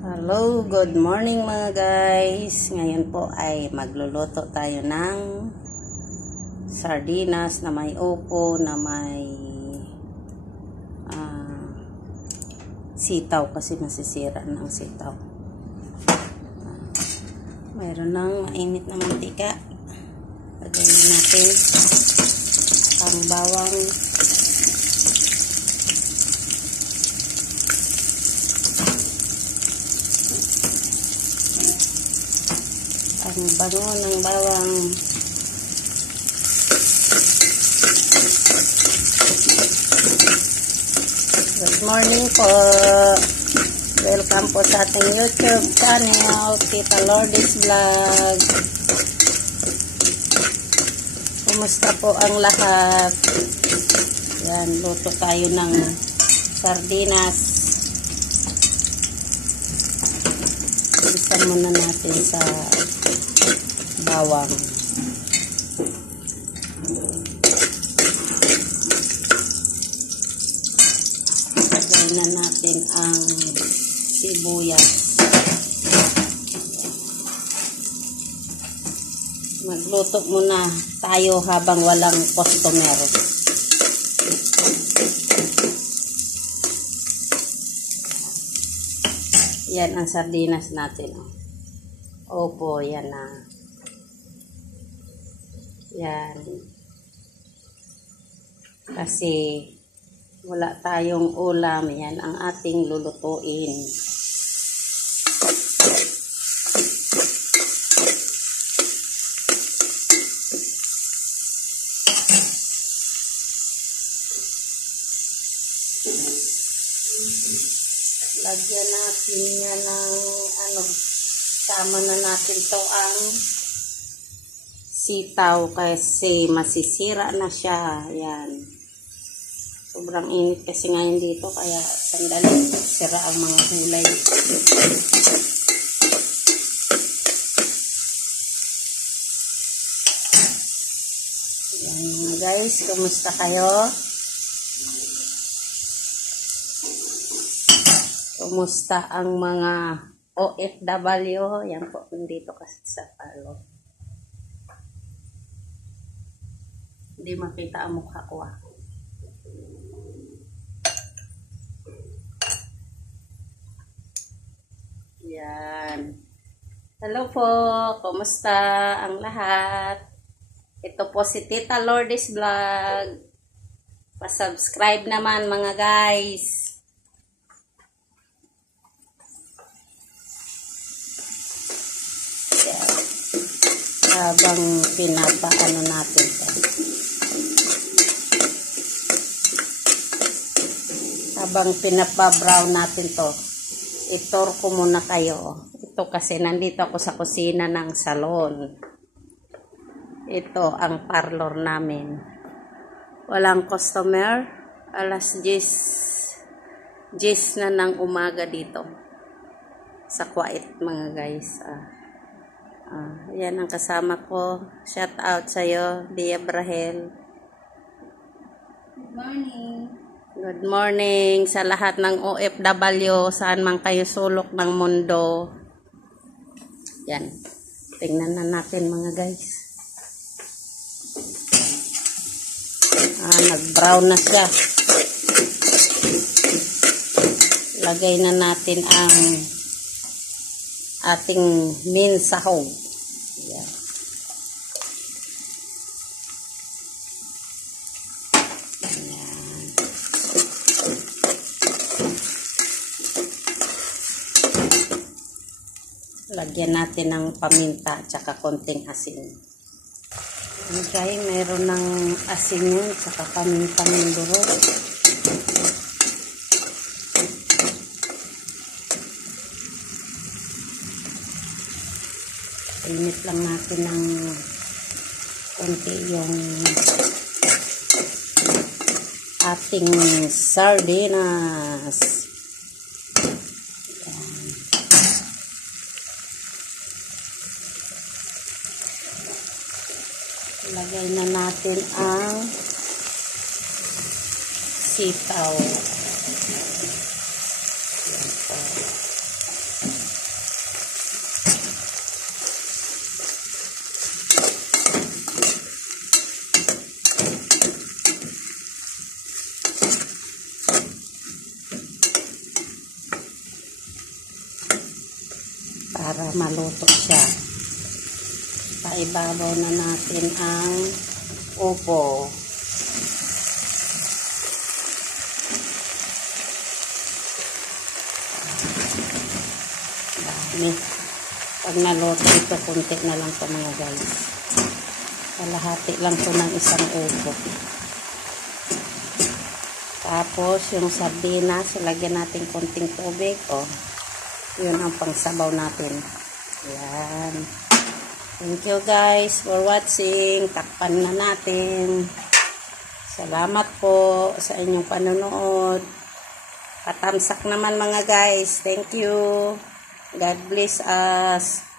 Hello, good morning mga guys. Ngayon po ay magluluto tayo ng sardinas na may upo, na may sitaw kasi masisira ng sitaw. Mayroon ng mainit na mantika. Lagyan na natin ang bawang, ang bango ng bawang, good morning po, welcome po sa ating YouTube channel, Tita Lourdes Vlog. Kumusta po ang lahat? Yan, luto tayo ng sardinas. Bilisan muna natin sa bawang. Lagyan na natin ang sibuyas. Magluto muna tayo habang walang customer. Yan ang sardinas natin. Opo, yan na. Yan. Kasi wala tayong ulam. Yan ang ating lulutuin. Lagyan natin yan ng sama na natin to ang sitaw kasi masisira na siya. Yan. Sobrang init kasi ngayon dito kaya sandali sira ang mga gulay. Yan mga guys, kumusta kayo? Kumusta ang mga OFW? Yan po, nandito kasi sa palo. Hindi makita ang mukha ko . Yan. Hello po, kumusta ang lahat? Ito po si Tita Lourdes Vlog. Pa-subscribe naman mga guys. Habang pinapaano natin ito. Habang pinapa-brown natin to, itur ko muna kayo. Ito kasi nandito ako sa kusina ng salon. Ito ang parlor namin. Walang customer. Alas 10 na ng umaga dito. Sa Kuwait mga guys. Yan ang kasama ko. Shout out sa'yo, Bia Brahel. Good morning. Good morning sa lahat ng OFW, saan man kayo sulok ng mundo. Yan. Tingnan na natin mga guys. Nag-brown na siya. Lagay na natin ang ating minsahog. Yan. Lagyan natin ng paminta at saka konting asin. Okay, mayroon ng asin yun at saka paminta ng durog. Init lang natin ng konti yung ating sardinas. Lagay na natin ang sitaw. Yan po. para maluto siya. Paibabaw na natin ang upo. Dami. Pag naluto ito, kunti na lang ito mga guys. Kalahati lang ito ng isang upo. Tapos, yung sardinas, lagyan natin konting tubig. Oh, yun ang pangsabaw natin. Ayan. Thank you guys for watching. Takpan na natin. Salamat po sa inyong panonood. Patamsak naman mga guys. Thank you. God bless us.